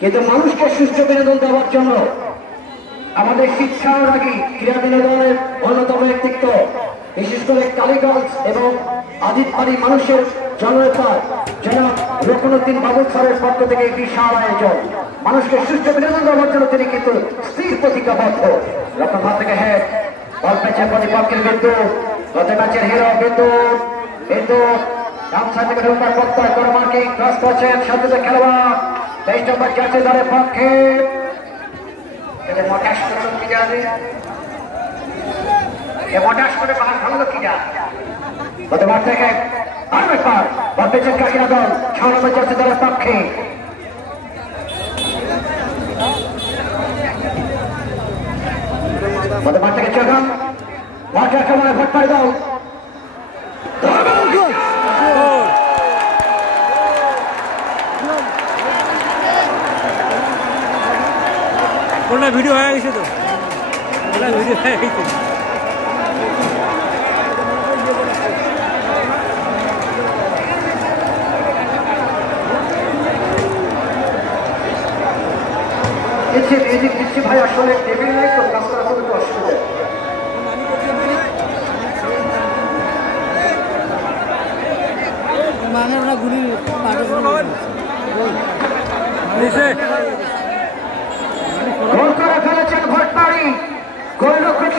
কিন্তু মানুষকে সুষ্ঠু বিনোদন দেওয়ার জন্য আমাদের শিক্ষানুরাগী ক্রীড়া বিনোদনের অন্যতম ব্যক্তিত্ব, বিশেষ করে কালীগঞ্জ এবং আজিতবাড়ি মানুষের জননেতা জনাব রকনুদ্দিন বাবুল স্যারের পক্ষ থেকে বিশাল আয়োজন। মানুষকে সুষ্ঠু বিনোদন দেওয়ার জন্য তিনি কিন্তু স্থির প্রতিজ্ঞাবদ্ধ। রকম হাত থেকে হেড বল পেয়েছে প্রতিপক্ষের বিন্দু, গত ম্যাচের হিরো বিন্দু বিন্দু ডান সাইড থেকে ঢোকার প্রত্যয় করে মার্কিং ক্রস করেছেন সাথে খেলোয়াড় 23 নম্বর জার্সি দলের পক্ষে মোটাস করলো কি যাবে, মোটাস করে বাহার ভাঙলো কি যা গত মাঠ থেকে আরেকবার বল পেয়েছেন কাকিনা দল 6 নম্বর জার্সি দলের পক্ষে। গত মাঠ থেকে চললাম মাঠে আক্রমণে ভোট পাড়ি দল কোনটা ভিডিও হয়ে গেছে তো, ভিডিও হয়ে গেছে। দিচ্ছি ভাই, আসলে টেবিল নাই তো কাজ করা খুবই অসুবিধা। মানে ওরা ঘুরি গোল করে ফেলেছেন ভট্টারি, গোলরক্ষক